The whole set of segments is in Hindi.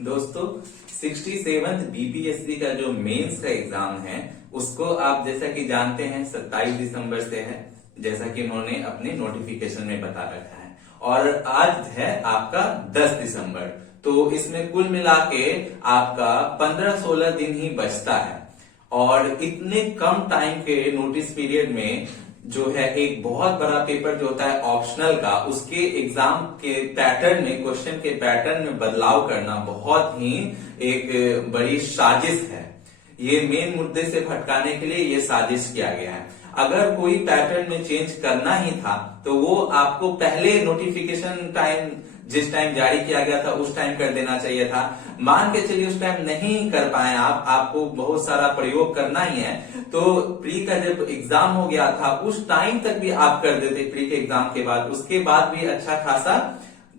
दोस्तों 67th बीपीएससी का जो मेंस का एग्जाम है उसको आप जैसा कि जानते हैं 27 दिसंबर से है, जैसा कि उन्होंने अपने नोटिफिकेशन में बता रखा है। और आज है आपका 10 दिसंबर, तो इसमें कुल मिला के आपका 15-16 दिन ही बचता है। और इतने कम टाइम के नोटिस पीरियड में जो है एक बहुत बड़ा पेपर जो होता है ऑप्शनल का, उसके एग्जाम के पैटर्न में, क्वेश्चन के पैटर्न में बदलाव करना बहुत ही एक बड़ी साजिश है। ये मेन मुद्दे से भटकाने के लिए ये साजिश किया गया है। अगर कोई पैटर्न में चेंज करना ही था तो वो आपको पहले नोटिफिकेशन टाइम, जिस टाइम जारी किया गया था उस टाइम कर देना चाहिए था। मान के चलिए उस टाइम नहीं कर पाए आप, आपको बहुत सारा प्रयोग करना ही है, तो प्री का जब एग्जाम हो गया था उस टाइम तक भी आप कर देते प्री के एग्जाम के बाद। उसके बाद भी अच्छा खासा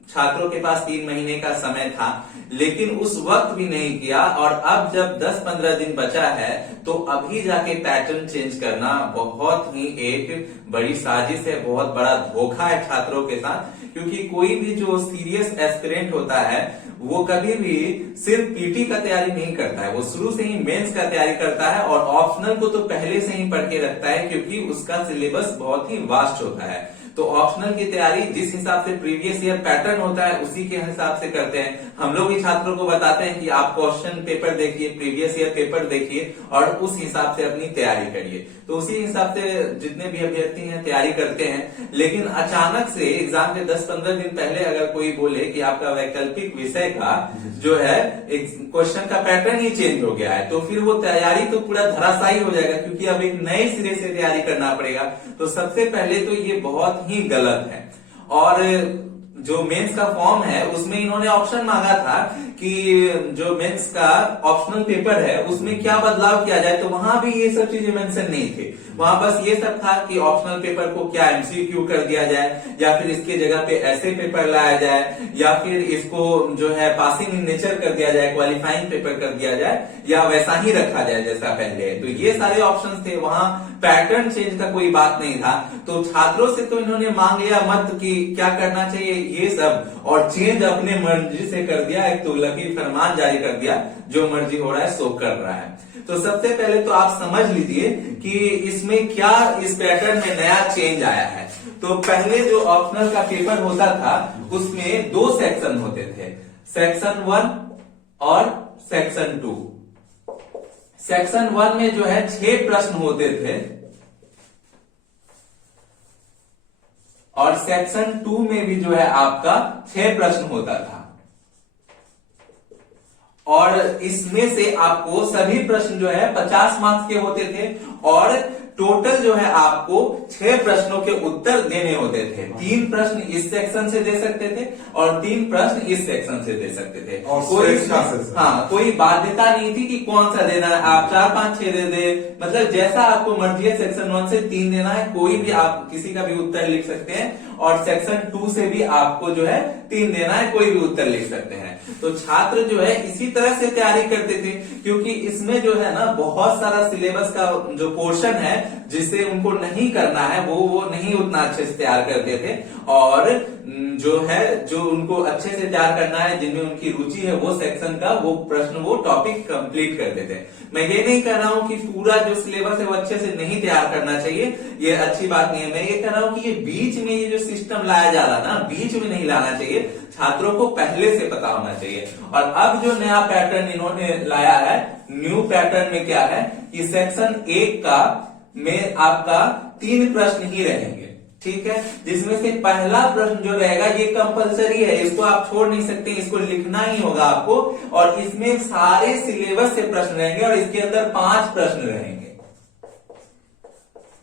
छात्रों के पास 3 महीने का समय था, लेकिन उस वक्त भी नहीं किया। और अब जब 10-15 दिन बचा है तो अभी जाके पैटर्न चेंज करना बहुत ही एक बड़ी साजिश है, बहुत बड़ा धोखा है छात्रों के साथ। क्योंकि कोई भी जो सीरियस एस्पिरेंट होता है वो कभी भी सिर्फ पीटी का तैयारी नहीं करता है, वो शुरू से ही मेंस का तैयारी करता है और ऑप्शनल को तो पहले से ही पढ़ के रखता है, क्योंकि उसका सिलेबस बहुत ही वास्ट होता है। तो ऑप्शनल की तैयारी जिस हिसाब से प्रीवियस ईयर पैटर्न होता है उसी के हिसाब से करते हैं। हम लोग भी छात्रों को बताते हैं कि आप क्वेश्चन पेपर देखिए, प्रीवियस ईयर पेपर देखिए और उस हिसाब से अपनी तैयारी करिए। तो उसी हिसाब से जितने भी अभ्यर्थी हैं तैयारी करते हैं। लेकिन अचानक से एग्जाम के 10-15 दिन पहले अगर कोई बोले कि आपका वैकल्पिक विषय का जो है क्वेश्चन का पैटर्न ही चेंज हो गया है, तो फिर वो तैयारी तो पूरा धराशायी हो जाएगा, क्योंकि अब एक नए सिरे से तैयारी करना पड़ेगा। तो सबसे पहले तो ये बहुत ही गलत है। और जो मेंस का फॉर्म है उसमें इन्होंने ऑप्शन मांगा था कि जो मेंस का ऑप्शनल पेपर है उसमें क्या बदलाव किया जाए, तो वहां भी ये सब चीजें मेंशन नहीं थे। वहां बस ये सब था कि ऑप्शनल पेपर को क्या एमसीक्यू कर दिया जाए, या फिर इसके जगह पे ऐसे पेपर लाया जाए, या फिर इसको जो है पासिंग इन नेचर कर दिया जाए, क्वालिफाइंग पेपर कर दिया जाए, या वैसा ही रखा जाए जैसा पहले है। तो ये सारे ऑप्शंस थे, वहां पैटर्न चेंज का कोई बात नहीं था। तो छात्रों से तो इन्होंने मांग लिया मत कि क्या करना चाहिए ये सब, और चेंज अपने मर्जी से कर दिया, एक तुगलकी फरमान जारी कर दिया, जो मर्जी हो रहा है सो कर रहा है। तो सबसे पहले तो आप समझ लीजिए कि इसमें क्या इस पैटर्न में नया चेंज आया है। तो पहले जो ऑप्शनल का पेपर होता था उसमें 2 सेक्शन होते थे, सेक्शन 1 और सेक्शन 2। सेक्शन 1 में जो है 6 प्रश्न होते थे और सेक्शन 2 में भी जो है आपका 6 प्रश्न होता था। और इसमें से आपको सभी प्रश्न जो है 50 मार्क्स के होते थे, और टोटल जो है आपको 6 प्रश्नों के उत्तर देने होते थे। 3 प्रश्न इस सेक्शन से दे सकते थे और 3 प्रश्न इस सेक्शन से दे सकते थे। कोई बाध्यता नहीं थी कि कौन सा देना है, आप 4, 5, 6 दे दे, मतलब जैसा आपको मर्जी है। सेक्शन 1 से 3 देना है, कोई भी आप किसी का भी उत्तर लिख सकते हैं, और सेक्शन 2 से भी आपको जो है 3 देना है, कोई भी उत्तर लिख सकते हैं। तो छात्र जो है इसी तरह से तैयारी करते थे, क्योंकि इसमें जो है ना बहुत सारा सिलेबस का जो पोर्शन है जिसे उनको नहीं करना है वो नहीं उतना अच्छे से तैयार करते थे। और जो उनको अच्छे से तैयार करना है, जिनमें उनकी रुचि है, वो सेक्शन का वो प्रश्न, वो टॉपिक कंप्लीट करते थे। मैं ये नहीं कह रहा हूं कि पूरा जो सिलेबस है वो अच्छे से नहीं तैयार करना चाहिए, ये अच्छी बात नहीं है। मैं ये कह रहा हूं कि ये बीच में ये जो सिस्टम लाया जा रहा ना, बीच में नहीं लाना चाहिए, छात्रों को पहले से पता होना चाहिए। और अब जो नया पैटर्न इन्होंने लाया है, न्यू पैटर्न में क्या है कि सेक्शन 1 का में आपका 3 प्रश्न ही रहेंगे, ठीक है, जिसमें से पहला प्रश्न जो रहेगा ये कंपलसरी है, इसको आप छोड़ नहीं सकते, इसको लिखना ही होगा आपको। और इसमें सारे सिलेबस से प्रश्न रहेंगे और इसके अंदर 5 प्रश्न रहेंगे,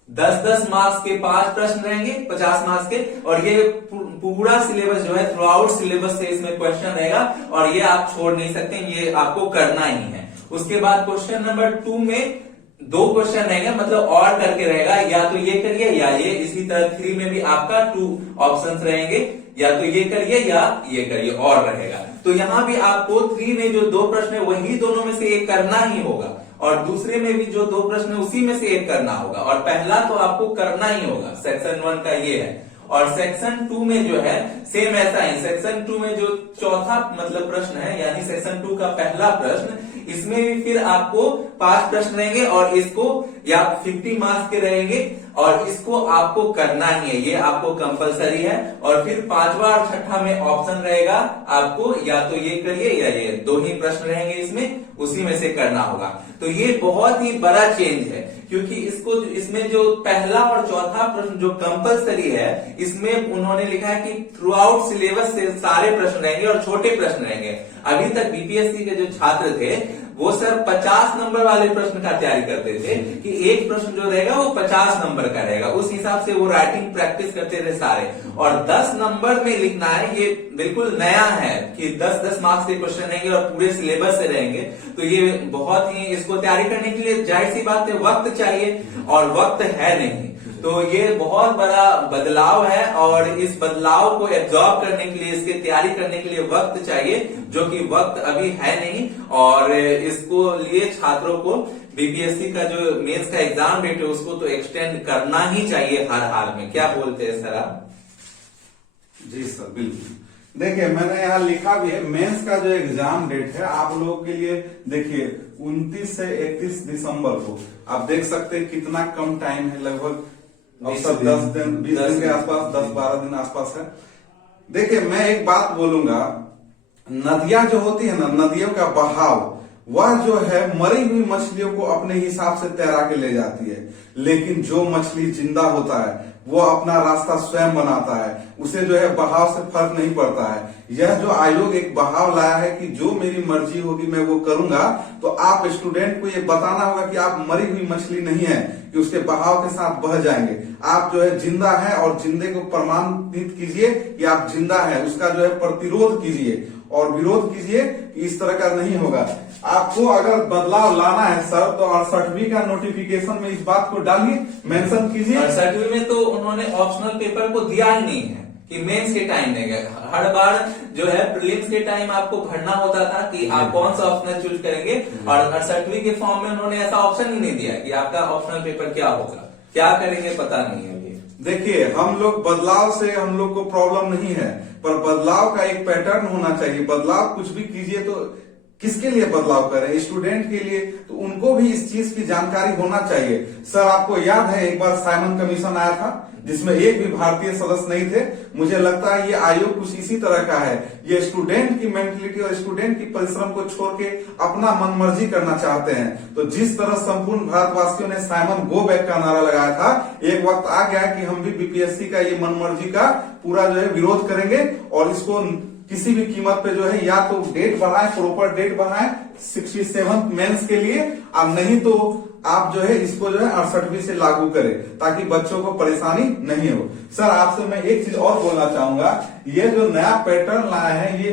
10-10 मार्क्स के 5 प्रश्न रहेंगे, 50 मार्क्स के। और ये पूरा सिलेबस जो है थ्रू आउट सिलेबस से इसमें क्वेश्चन रहेगा, और ये आप छोड़ नहीं सकते, ये आपको करना ही है। उसके बाद क्वेश्चन नंबर 2 में 2 क्वेश्चन रहेंगे, मतलब और करके रहेगा, या तो ये करिए या ये। इसी तरह 3 में भी आपका 2 ऑप्शंस रहेंगे, या तो ये करिए या ये करिए, और रहेगा। तो यहां भी आपको 3 में जो 2 प्रश्न है वही दोनों में से एक करना ही होगा, और दूसरे में भी जो 2 प्रश्न है उसी में से एक करना होगा, और पहला तो आपको करना ही होगा। सेक्शन 1 का ये है। और सेक्शन 2 में जो है सेम ऐसा ही, सेक्शन 2 में जो चौथा मतलब प्रश्न है यानी सेक्शन 2 का पहला प्रश्न, इसमें भी फिर आपको 5 प्रश्न रहेंगे और इसको या 50 मार्क्स के रहेंगे और इसको आपको करना ही है, ये आपको कंपलसरी है। और फिर 5वां और 6ठा में ऑप्शन रहेगा आपको, या तो ये करिए या ये, 2 ही प्रश्न रहेंगे इसमें, उसी में से करना होगा। तो ये बहुत ही बड़ा चेंज है क्योंकि इसमें जो पहला और चौथा प्रश्न जो कंपलसरी है, इसमें उन्होंने लिखा है कि थ्रू आउट सिलेबस से सारे प्रश्न रहेंगे और छोटे प्रश्न रहेंगे। अभी तक बीपीएससी के जो छात्र थे वो सर 50 नंबर वाले प्रश्न का तैयारी करते थे कि एक प्रश्न जो रहेगा वो 50 नंबर का रहेगा, उस हिसाब से वो राइटिंग प्रैक्टिस करते थे सारे। और 10 नंबर में लिखना है, ये बिल्कुल नया है कि 10-10 मार्क्स के क्वेश्चन रहेंगे और पूरे सिलेबस से रहेंगे। तो ये बहुत ही, इसको तैयारी करने के लिए जाहिर सी बात है वक्त चाहिए और वक्त है नहीं। तो ये बहुत बड़ा बदलाव है और इस बदलाव को एब्जॉर्ब करने के लिए, इसके तैयारी करने के लिए वक्त चाहिए, जो कि वक्त अभी है नहीं। और इसको लिए छात्रों को बीपीएससी का जो मेंस का एग्जाम डेट है उसको तो एक्सटेंड करना ही चाहिए हर हाल में। क्या बोलते हैं सर आप? जी सर, बिल्कुल। देखिए मैंने यहाँ लिखा भी है, मेंस का जो एग्जाम डेट है आप लोगों के लिए, देखिए 29 से 31 दिसंबर को, आप देख सकते हैं कितना कम टाइम है, लगभग 20 दिन के आसपास, 10-12 दिन आसपास है। देखिए मैं एक बात बोलूंगा, नदियां जो होती है ना, नदियों का बहाव वह जो है मरी हुई मछलियों को अपने हिसाब से तैरा के ले जाती है, लेकिन जो मछली जिंदा होता है वो अपना रास्ता स्वयं बनाता है, उसे जो है बहाव से फर्क नहीं पड़ता है। यह जो आयोग एक बहाव लाया है कि जो मेरी मर्जी होगी मैं वो करूंगा, तो आप स्टूडेंट को ये बताना होगा कि आप मरी हुई मछली नहीं है कि उसके बहाव के साथ बह जाएंगे। आप जो है जिंदा है और जिंदे को प्रमाणित कीजिए कि आप जिंदा है, उसका जो है प्रतिरोध कीजिए और विरोध कीजिए कि इस तरह का नहीं होगा। आपको अगर बदलाव लाना है सर तो 68वीं का नोटिफिकेशन में इस बात को डालिए, मेंशन कीजिए। 68वीं में तो उन्होंने ऑप्शनल पेपर को दिया ही नहीं है कि मेंस के टाइम में, हर बार जो है प्रीलिम्स के टाइम आपको भरना होता था कि आप कौन सा ऑप्शनल चूज करेंगे, और 68वीं के फॉर्म में उन्होंने ऐसा ऑप्शन ही नहीं दिया कि आपका ऑप्शनल पेपर क्या होगा, क्या करेंगे पता नहीं है। देखिए हम लोग बदलाव से, हम लोग को प्रॉब्लम नहीं है, पर बदलाव का एक पैटर्न होना चाहिए। बदलाव कुछ भी कीजिए तो किसके लिए बदलाव करें? स्टूडेंट के लिए, तो उनको भी इस चीज की जानकारी होना चाहिए। सर आपको याद है एक बार साइमन कमीशन आया था जिसमें एक भी भारतीय सदस्य नहीं थे। मुझे लगता है ये आयोग कुछ इसी तरह का है, ये स्टूडेंट की मेंटलिटी और स्टूडेंट की परिश्रम को छोड़ के अपना मनमर्जी करना चाहते हैं। तो जिस तरह संपूर्ण भारतवासियों ने साइमन गो बैक का नारा लगाया था, एक वक्त आ गया कि हम भी बीपीएससी का ये मनमर्जी का पूरा जो है विरोध करेंगे और इसको किसी भी कीमत पे जो है या तो डेट बढ़ाएं, प्रॉपर डेट बढ़ाएं 67 मेंस के लिए, अब नहीं तो आप जो है इसको जो है 68वीं से लागू करें ताकि बच्चों को परेशानी नहीं हो। सर आपसे मैं एक चीज और बोलना चाहूंगा, ये जो नया पैटर्न लाया है ये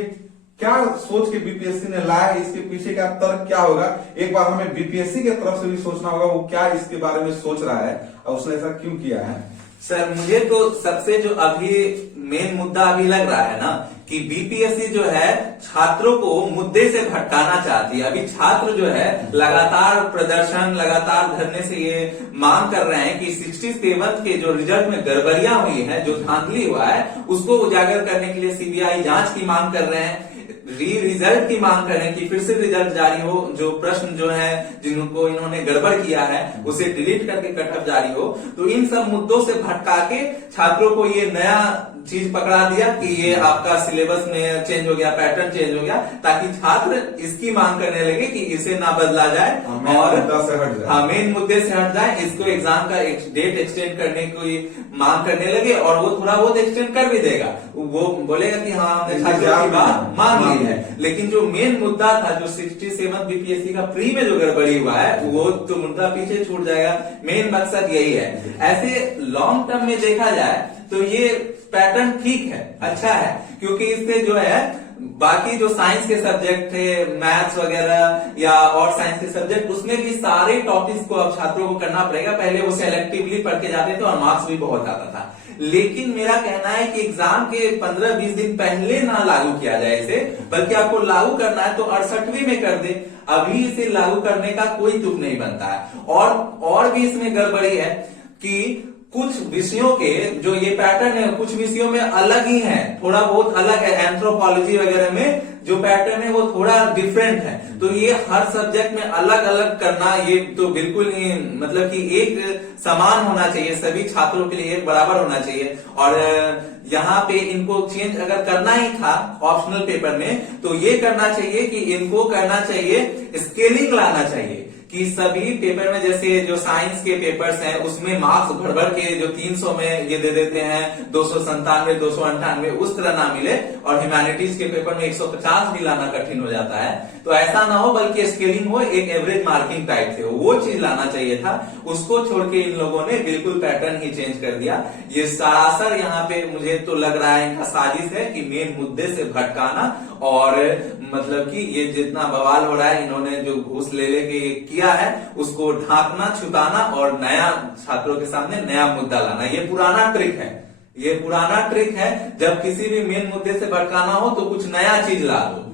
क्या सोच के बीपीएससी ने लाया है, इसके पीछे का तर्क क्या होगा, एक बार हमें बीपीएससी की तरफ से भी सोचना होगा वो क्या इसके बारे में सोच रहा है और उसने ऐसा क्यों किया है। सर मुझे तो सबसे जो अभी मेन मुद्दा अभी लग रहा है ना कि बीपीएससी जो है छात्रों को मुद्दे से भटकाना चाहती है। अभी छात्र जो है लगातार प्रदर्शन, लगातार धरने से ये मांग कर रहे हैं कि 67 के जो रिजल्ट में गड़बड़ियां हुई है, जो धांधली हुआ है, उसको उजागर करने के लिए सीबीआई जांच की मांग कर रहे हैं, रिजल्ट की मांग करें कि फिर से रिजल्ट जारी हो, जो प्रश्न जो है जिनको इन्होंने गड़बड़ किया है उसे डिलीट करके कट ऑफ जारी हो। तो इन सब मुद्दों से भटका के छात्रों को ये नया चीज पकड़ा दिया कि ये आपका सिलेबस में चेंज हो गया, पैटर्न चेंज हो गया, ताकि छात्र इसकी मांग करने लगे कि इसे ना बदला जाए और मेन मुद्दे से हट जाए, इसको एग्जाम का डेट एक्सटेंड करने की मांग करने लगे और वो थोड़ा बहुत एक्सटेंड कर भी देगा, वो बोलेगा कि हाँ हमने छात्रों की बात मान ली है। लेकिन जो मेन मुद्दा था, जो 67 बीपीएससी का प्री में जो गड़बड़ी हुआ है, वो तो मुद्दा पीछे छूट जाएगा। मेन मकसद यही है। ऐसे लॉन्ग टर्म में देखा जाए तो ये पैटर्न ठीक है, अच्छा है, क्योंकि इससे जो है बाकी जो साइंस के सब्जेक्ट थे, मैथ्स वगैरह या और साइंस के सब्जेक्ट, उसमें भी सारे टॉपिक्स को अब छात्रों को करना पड़ेगा। पहले वो सेलेक्टिवली पढ़ के जाते थे और मार्क्स भी बहुत आता था। लेकिन मेरा कहना है कि एग्जाम के 15-20 दिन पहले ना लागू किया जाए इसे, बल्कि आपको लागू करना है तो 68वीं में कर दे। अभी इसे लागू करने का कोई तुक नहीं बनता है। और भी इसमें गड़बड़ी है कि कुछ विषयों के जो ये पैटर्न है कुछ विषयों में अलग ही है, थोड़ा बहुत अलग है। एंथ्रोपोलॉजी वगैरह में जो पैटर्न है वो थोड़ा डिफरेंट है। तो ये हर सब्जेक्ट में अलग अलग करना ये तो बिल्कुल ही मतलब कि एक समान होना चाहिए, सभी छात्रों के लिए एक बराबर होना चाहिए। और यहाँ पे इनको चेंज अगर करना ही था ऑप्शनल पेपर में तो ये करना चाहिए कि इनको करना चाहिए स्केलिंग लाना चाहिए कि सभी पेपर में जैसे जो साइंस के पेपर्स हैं उसमें मार्क्स भर भर के जो 300 में ये दे देते हैं, 297 298 उस तरह ना मिले, और ह्यूमैनिटीज के पेपर में 150 भी लाना कठिन हो जाता है। तो ऐसा ना हो, बल्कि स्केलिंग हो, एक एवरेज मार्किंग टाइप से हो, वो चीज लाना चाहिए था। उसको छोड़ के इन लोगों ने बिल्कुल पैटर्न ही चेंज कर दिया। ये सरासर यहाँ पे मुझे तो लग रहा है इनका साजिश है कि मेन मुद्दे से भटकाना, और मतलब कि ये जितना बवाल हो रहा है इन्होंने जो घूस ले लेके किया है उसको ढांकना, छुपाना और नया छात्रों के सामने नया मुद्दा लाना। ये पुराना ट्रिक है, ये पुराना ट्रिक है। जब किसी भी मेन मुद्दे से भटकाना हो तो कुछ नया चीज ला दो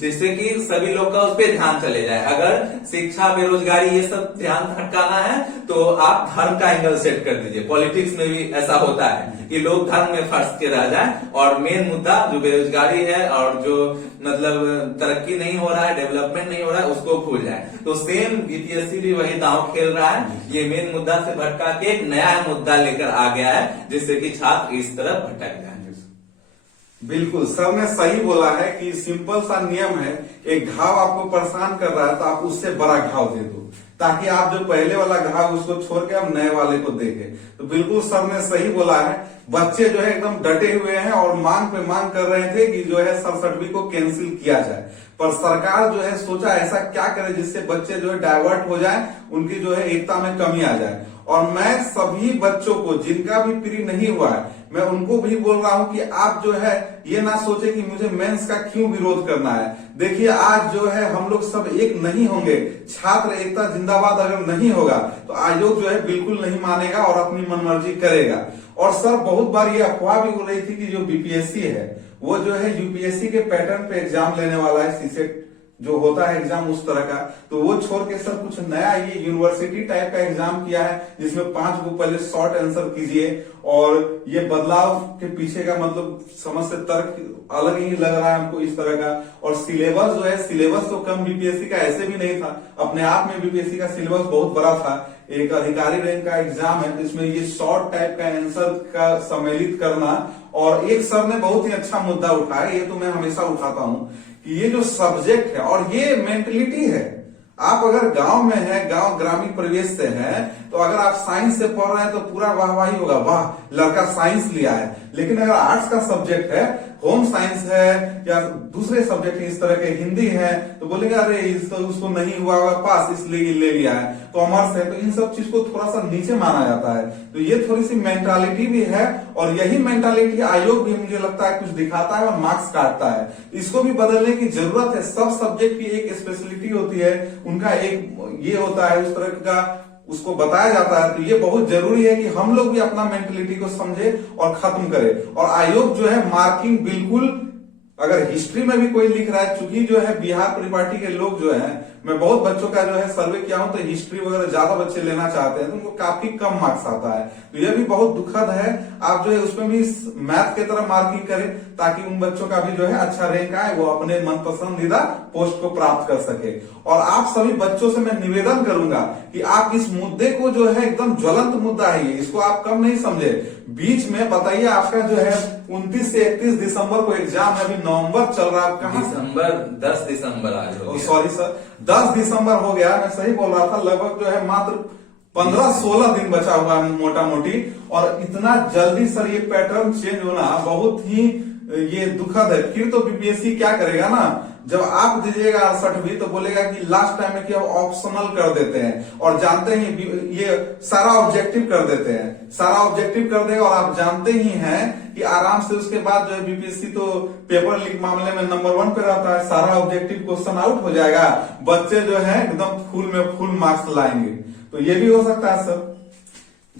जिससे कि सभी लोग का उस पर ध्यान चले जाए। अगर शिक्षा, बेरोजगारी ये सब ध्यान भटकाना है तो आप धर्म का एंगल सेट कर दीजिए। पॉलिटिक्स में भी ऐसा होता है कि लोग धर्म में फंस के रह जाए और मेन मुद्दा जो बेरोजगारी है और जो मतलब तरक्की नहीं हो रहा है, डेवलपमेंट नहीं हो रहा है, उसको भूल जाए। तो सेम बीपीएससी भी वही दांव खेल रहा है। ये मेन मुद्दा से भटका के एक नया मुद्दा लेकर आ गया है जिससे कि छात्र इस तरफ भटक जाए। बिल्कुल, सर ने सही बोला है कि सिंपल सा नियम है, एक घाव आपको परेशान कर रहा है तो आप उससे बड़ा घाव दे दो ताकि आप जो पहले वाला घाव उसको छोड़ के आप नए वाले को देखें। तो बिल्कुल सर ने सही बोला है। बच्चे जो है एकदम डटे हुए हैं और मांग पे मांग कर रहे थे कि जो है 67वीं को कैंसिल किया जाए, पर सरकार जो है सोचा ऐसा क्या करे जिससे बच्चे जो है डाइवर्ट हो जाए, उनकी जो है एकता में कमी आ जाए। और मैं सभी बच्चों को जिनका भी प्री नहीं हुआ है मैं उनको भी बोल रहा हूं कि आप जो है ये ना सोचे कि मुझे मेंस का क्यों विरोध करना है। देखिए आज जो है हम लोग सब एक नहीं होंगे, छात्र एकता जिंदाबाद अगर नहीं होगा तो आयोग जो है बिल्कुल नहीं मानेगा और अपनी मनमर्जी करेगा। और सर बहुत बार ये अफवाह भी हो रही थी कि जो बीपीएससी है वो जो है यूपीएससी के पैटर्न पे एग्जाम लेने वाला है, सीसेट जो होता है एग्जाम उस तरह का, तो वो छोड़ के सर कुछ नया ये यूनिवर्सिटी टाइप का एग्जाम किया है जिसमें 5 को पहले शॉर्ट आंसर कीजिए। और ये बदलाव के पीछे का मतलब समझ से तर्क अलग ही लग रहा है हमको इस तरह का। और सिलेबस जो है, सिलेबस तो कम बीपीएससी का ऐसे भी नहीं था, अपने आप में बीपीएससी का सिलेबस बहुत बड़ा था। एक अधिकारी रैंक का एग्जाम है तो इसमें ये शॉर्ट टाइप का आंसर का सम्मिलित करना। और एक सर ने बहुत ही अच्छा मुद्दा उठाया, ये तो मैं हमेशा उठाता हूँ कि ये जो सब्जेक्ट है और ये मेंटलिटी है, आप अगर गांव में है, गांव ग्रामीण परिवेश से है, तो अगर आप साइंस से पढ़ रहे हैं तो पूरा वाहवाही होगा, वाह लड़का साइंस लिया है। लेकिन अगर आर्ट्स का सब्जेक्ट है, होम साइंस है या दूसरे सब्जेक्ट इस तरह के, हिंदी है, तो बोलेगा अरे उसको नहीं हुआ होगा पास इसलिए ले लिया है। कॉमर्स है तो इन सब चीज को थोड़ा सा नीचे माना जाता है। तो ये थोड़ी सी मेंटालिटी भी है और यही मेंटालिटी आयोग भी मुझे लगता है कुछ दिखाता है और मार्क्स काटता है। इसको भी बदलने की जरूरत है। सब सब्जेक्ट की एक स्पेशलिटी होती है, उनका एक ये होता है, उस तरह का उसको बताया जाता है। तो ये बहुत जरूरी है कि हम लोग भी अपना मेंटलिटी को समझे और खत्म करें। और आयोग जो है मार्किंग बिल्कुल, अगर हिस्ट्री में भी कोई लिख रहा है, चूंकि जो है बिहार परिपाटी के लोग जो है, मैं बहुत बच्चों का जो है सर्वे किया हूं तो हिस्ट्री वगैरह ज्यादा बच्चे लेना चाहते हैं तो उनको काफी कम मार्क्स आता है। तो यह भी बहुत दुखद है। आप जो है उसमें भी मैथ की तरह मार्किंग करें ताकि उन बच्चों का भी जो है अच्छा रैंक आए, वो अपने मन पसंदीदा पोस्ट को प्राप्त कर सके। और आप सभी बच्चों से मैं निवेदन करूंगा कि आप इस मुद्दे को जो है एकदम ज्वलंत मुद्दा है ये, इसको आप कम नहीं समझे। बीच में बताइए आपका जो है 29 से 31 दिसंबर को एग्जाम है, अभी नवंबर चल रहा है, कहाँ दिसंबर 10 दिसंबर आज हो गया। सॉरी सर 10 दिसंबर हो गया, मैं सही बोल रहा था। लगभग जो है मात्र 15-16 दिन बचा हुआ है मोटा मोटी। और इतना जल्दी सर ये पैटर्न चेंज होना बहुत ही ये दुखद है। फिर तो बीपीएससी क्या करेगा ना, जब आप दीजिएगा 68 तो बोलेगा कि लास्ट टाइम में कि ऑप्शनल कर देते हैं, और जानते ही ये सारा ऑब्जेक्टिव कर देते हैं, सारा ऑब्जेक्टिव कर देगा। और आप जानते ही हैं कि आराम से उसके बाद जो है बीपीएससी तो पेपर लीक मामले में नंबर 1 पे रहता है, सारा ऑब्जेक्टिव क्वेश्चन आउट हो जाएगा, बच्चे जो है एकदम फुल में फुल मार्क्स लाएंगे। तो ये भी हो सकता है सर।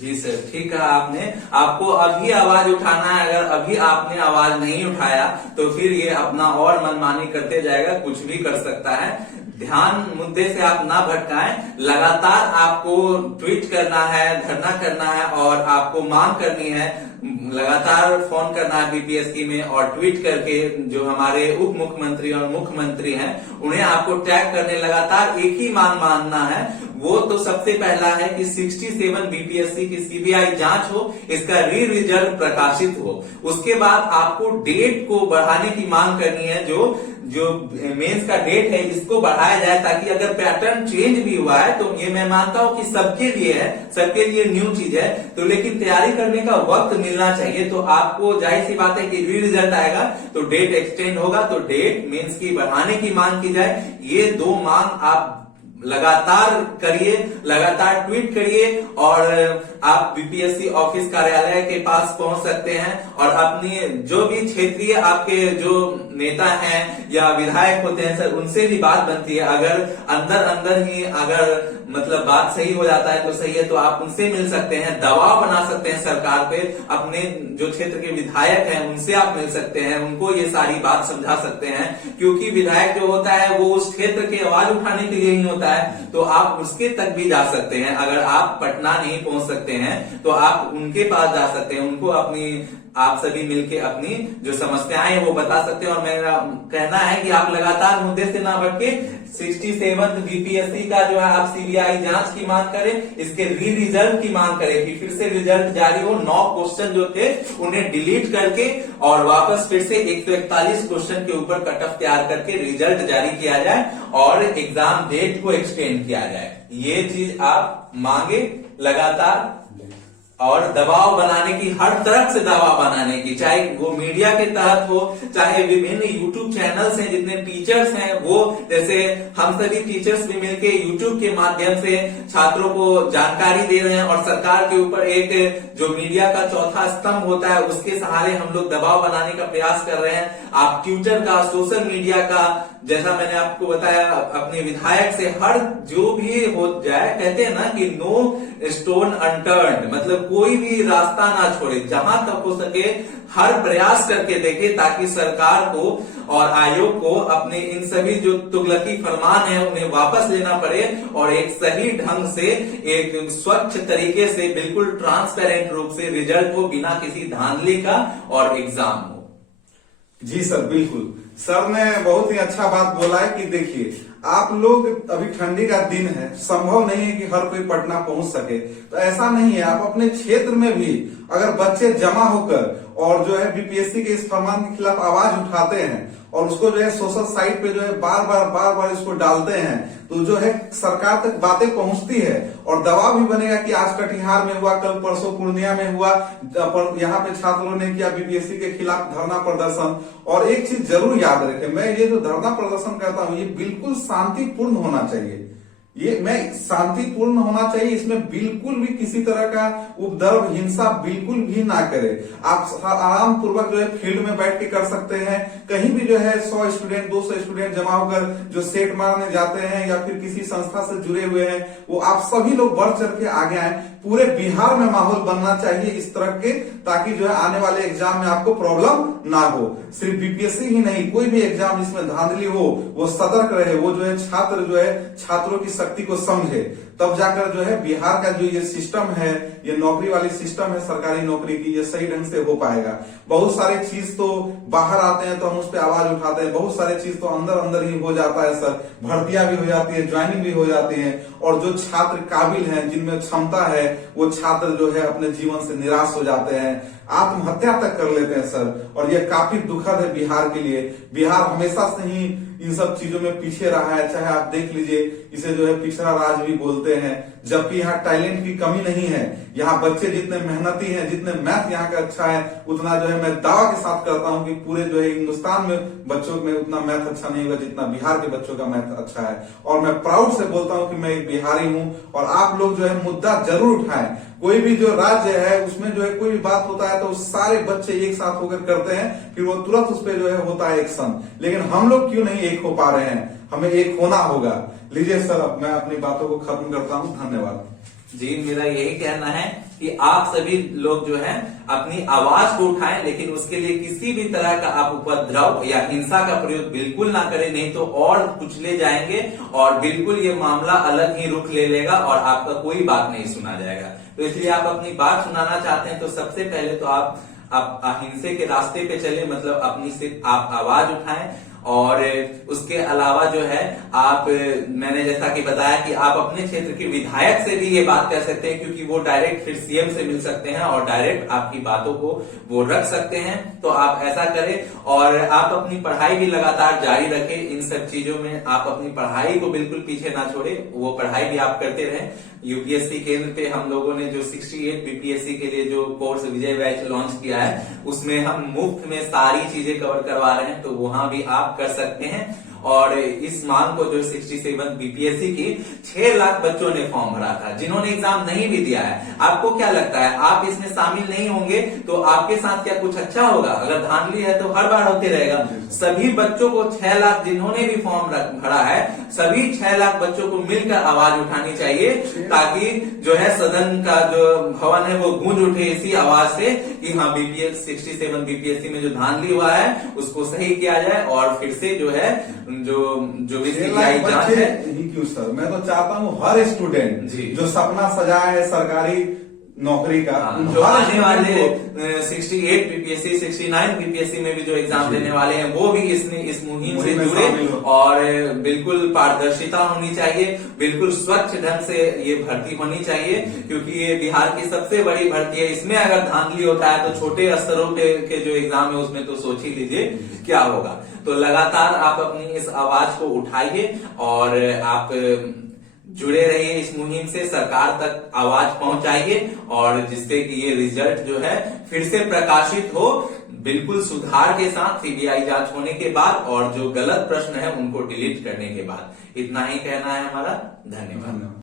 जी सर, ठीक है। आपने आपको अभी आवाज उठाना है, अगर अभी आपने आवाज नहीं उठाया तो फिर ये अपना और मनमानी करते जाएगा, कुछ भी कर सकता है। ध्यान मुद्दे से आप ना भटकाएं। लगातार आपको ट्वीट करना है, धरना करना है और आपको मांग करनी है, लगातार फोन करना है बीपीएससी में और ट्वीट करके जो हमारे उप मुख्यमंत्री और मुख्यमंत्री हैं उन्हें आपको टैग करने, लगातार एक ही मांग मानना है। वो तो सबसे पहला है कि 67 बीपीएससी की सीबीआई जांच हो, इसका रिजल्ट प्रकाशित हो। उसके बाद आपको डेट को बढ़ाने की मांग करनी है, जो मेंस का डेट है इसको बढ़ाया जाए, ताकि अगर पैटर्न चेंज भी हुआ है तो ये मैं मानता हूं कि सबके लिए है, सबके लिए न्यू चीज है, तो लेकिन तैयारी करने का वक्त मिलना चाहिए। तो आपको जाहिर सी बात है कि रिजल्ट आएगा तो डेट एक्सटेंड होगा, तो डेट मेंस की बढ़ाने की मांग की जाए। ये दो मांग आप लगातार करिए, लगातार ट्वीट करिए और आप बीपीएससी ऑफिस कार्यालय के पास पहुंच सकते हैं और अपनी जो भी क्षेत्रीय आपके जो नेता हैं या विधायक होते हैं सर, उनसे भी बात बनती है। अगर अंदर अंदर ही अगर मतलब बात सही हो जाता है तो सही है, तो आप उनसे मिल सकते हैं, दबाव बना सकते हैं सरकार पे। अपने जो क्षेत्र के विधायक हैं उनसे आप मिल सकते हैं, उनको ये सारी बात समझा सकते हैं, क्योंकि विधायक जो होता है वो उस क्षेत्र की आवाज उठाने के लिए ही होता है, तो आप उसके तक भी जा सकते हैं। अगर आप पटना नहीं पहुंच सकते हैं तो आप उनके पास जा सकते हैं, उनको आप सभी मिलके अपनी जो समस्याएं हैं वो बता सकते हैं। और मेरा कहना है कि आप लगातार मुद्दे से ना भटके, 67 बीपीएससी का जो है आप सीबीआई जांच की मांग करें, इसके रिजल्ट की मांग करें कि फिर से रिजल्ट जारी हो। 9 क्वेश्चन जो थे उन्हें डिलीट करके और वापस फिर से 141 क्वेश्चन के ऊपर कट ऑफ तैयार करके रिजल्ट जारी किया जाए और एग्जाम डेट को एक्सटेंड किया जाए। ये चीज आप मांगे लगातार, और दबाव बनाने की, हर तरफ से दबाव बनाने की, चाहे वो मीडिया के तहत हो, चाहे विभिन्न यूट्यूब चैनल्स हैं, जितने टीचर्स हैं वो, जैसे हम सभी टीचर्स भी मिलके यूट्यूब के माध्यम से छात्रों को जानकारी दे रहे हैं और सरकार के ऊपर एक जो मीडिया का चौथा स्तंभ होता है उसके सहारे हम लोग दबाव बनाने का प्रयास कर रहे हैं। आप ट्विटर का, सोशल मीडिया का, जैसा मैंने आपको बताया, अपने विधायक से हर जो भी हो जाए, कहते हैं ना कि नो स्टोन अनटर्न्ड, मतलब कोई भी रास्ता ना छोड़े, जहां तक हो सके हर प्रयास करके देखे, ताकि सरकार को और आयोग को अपने इन सभी जो तुगलकी फरमान है उन्हें वापस लेना पड़े और एक सही ढंग से, एक स्वच्छ तरीके से, बिल्कुल ट्रांसपेरेंट रूप से रिजल्ट हो, बिना किसी धांधली का, और एग्जाम हो। जी सर, बिल्कुल। सर ने बहुत ही अच्छा बात बोला है कि देखिए, आप लोग, अभी ठंडी का दिन है, संभव नहीं है कि हर कोई पटना पहुंच सके, तो ऐसा नहीं है, आप अपने क्षेत्र में भी अगर बच्चे जमा होकर और जो है बीपीएससी के इस फरमान के खिलाफ आवाज उठाते हैं और उसको जो है सोशल साइट पे जो है बार बार इसको डालते हैं, तो जो है सरकार तक बातें पहुंचती है और दबाव भी बनेगा कि आज कटिहार में हुआ, कल परसों पूर्णिया में हुआ, यहाँ पे छात्रों ने किया बीपीएससी के खिलाफ धरना प्रदर्शन। और एक चीज जरूर याद रखें, मैं ये जो धरना प्रदर्शन करता हूँ ये बिल्कुल शांतिपूर्ण होना चाहिए, ये मैं शांतिपूर्ण होना चाहिए, इसमें बिल्कुल भी किसी तरह का उपद्रव, हिंसा बिल्कुल भी ना करे। आप आराम पूर्वक जो है फील्ड में बैठ के कर सकते हैं, कहीं भी जो है 100 स्टूडेंट 200 स्टूडेंट जमा होकर जो सेट मारने जाते हैं या फिर किसी संस्था से जुड़े हुए हैं, वो आप सभी लोग बढ़ चढ़ के आगे आए। पूरे बिहार में माहौल बनना चाहिए इस तरह के, ताकि जो है आने वाले एग्जाम में आपको प्रॉब्लम ना हो। सिर्फ बीपीएससी ही नहीं, कोई भी एग्जाम जिसमें धांधली हो वो सतर्क रहे, वो जो है छात्र जो है छात्रों की शक्ति को समझे, तब जाकर जो है बिहार का जो ये सिस्टम है, ये नौकरी वाली सिस्टम है सरकारी नौकरी की, ये सही ढंग से हो पाएगा। बहुत सारे चीज तो बाहर आते हैं तो हम उस पर आवाज उठाते हैं, बहुत सारे चीज तो अंदर अंदर ही हो जाता है सर, भर्तियां भी हो जाती है, ज्वाइनिंग भी हो जाती है, और जो छात्र काबिल हैं, जिनमें क्षमता है, वो छात्र जो है अपने जीवन से निराश हो जाते हैं, आत्महत्या तक कर लेते हैं सर। और ये काफी दुखद है बिहार के लिए। बिहार हमेशा से ही इन सब चीजों में पीछे रहा है, चाहे आप देख लीजिए, इसे जो है पिछड़ा राज भी बोलते हैं, जबकि यहाँ टैलेंट की कमी नहीं है। यहाँ बच्चे जितने मेहनती हैं, जितने मैथ यहाँ का अच्छा है, उतना जो है मैं दावा के साथ करता हूँ कि पूरे जो है हिंदुस्तान में बच्चों में उतना मैथ अच्छा नहीं होगा जितना बिहार के बच्चों का मैथ अच्छा है। और मैं प्राउड से बोलता हूँ कि मैं एक बिहारी हूँ। और आप लोग जो है मुद्दा जरूर उठाएं, कोई भी जो राज्य है उसमें जो है कोई भी बात होता है तो सारे बच्चे एक साथ होकर करते हैं, फिर वो तुरंत उस पर जो है होता है एक्शन। लेकिन हम लोग क्यों नहीं एक हो पा रहे हैं? हमें एक होना होगा। लीजिए सर, अब मैं अपनी बातों को खत्म करता हूँ। धन्यवाद। जी, मेरा यही कहना है कि आप सभी लोग जो है अपनी आवाज को उठाएं, लेकिन उसके लिए किसी भी तरह का आप उपद्रव या हिंसा का प्रयोग बिल्कुल ना करें, नहीं तो और कुचले जाएंगे और बिल्कुल ये मामला अलग ही रुख ले लेगा और आपका कोई बात नहीं सुना जाएगा। तो इसलिए आप अपनी बात सुनाना चाहते हैं तो सबसे पहले तो आप अहिंसे के रास्ते पे चले, मतलब अपनी सिर्फ आप आवाज उठाएं। और उसके अलावा जो है आप, मैंने जैसा कि बताया कि आप अपने क्षेत्र के विधायक से भी ये बात कर सकते हैं, क्योंकि वो डायरेक्ट फिर सीएम से मिल सकते हैं और डायरेक्ट आपकी बातों को वो रख सकते हैं। तो आप ऐसा करें और आप अपनी पढ़ाई भी लगातार जारी रखें। इन सब चीजों में आप अपनी पढ़ाई को बिल्कुल पीछे ना छोड़े, वो पढ़ाई भी आप करते रहें। यूपीएससी केंद्र पे हम लोगों ने जो 68 बीपीएससी के लिए जो कोर्स विजय बैच लॉन्च किया है, उसमें हम मुफ्त में सारी चीजें कवर करवा रहे हैं, तो वहां भी आप कर सकते हैं। और इस मांग को जो 67 बीपीएससी की 6 लाख बच्चों ने फॉर्म भरा था, जिन्होंने एग्जाम नहीं भी दिया है। आपको क्या लगता है, आप इसमें शामिल नहीं होंगे तो आपके साथ क्या कुछ अच्छा होगा? अगर धांधली है तो हर बार होते रहेगा। सभी बच्चों को 6 लाख जिन्होंने भी फॉर्म भरा है, सभी 6 लाख बच्चों को मिलकर आवाज उठानी चाहिए, ताकि जो है सदन का जो भवन है वो गूंज उठे इसी आवाज से कि हाँ, 67 बीपीएससी में जो धांधली हुआ है उसको सही किया जाए और फिर से जो है जो भी जांच है। क्यों सर, मैं तो चाहता हूँ हर स्टूडेंट जो सपना सजाया है सरकारी नौकरी का, जो आने वाले 68 बीपीएससी 69 बीपीएससी में भी जो एग्जाम देने वाले हैं वो भी इस मुहिम से जुड़े और बिल्कुल पारदर्शिता होनी चाहिए, बिल्कुल स्वच्छ ढंग से ये भर्ती होनी चाहिए, क्योंकि ये बिहार की सबसे बड़ी भर्ती है। इसमें अगर धांधली होता है तो छोटे स्तरों के जो एग्जाम है उसमें तो सोच ही लीजिए क्या होगा। तो लगातार आप अपनी इस आवाज को उठाइए और आप जुड़े रहिए इस मुहिम से, सरकार तक आवाज पहुंचाइए और जिससे कि ये रिजल्ट जो है फिर से प्रकाशित हो, बिल्कुल सुधार के साथ सीबीआई जांच होने के बाद और जो गलत प्रश्न है उनको डिलीट करने के बाद। इतना ही कहना है हमारा। धन्यवाद।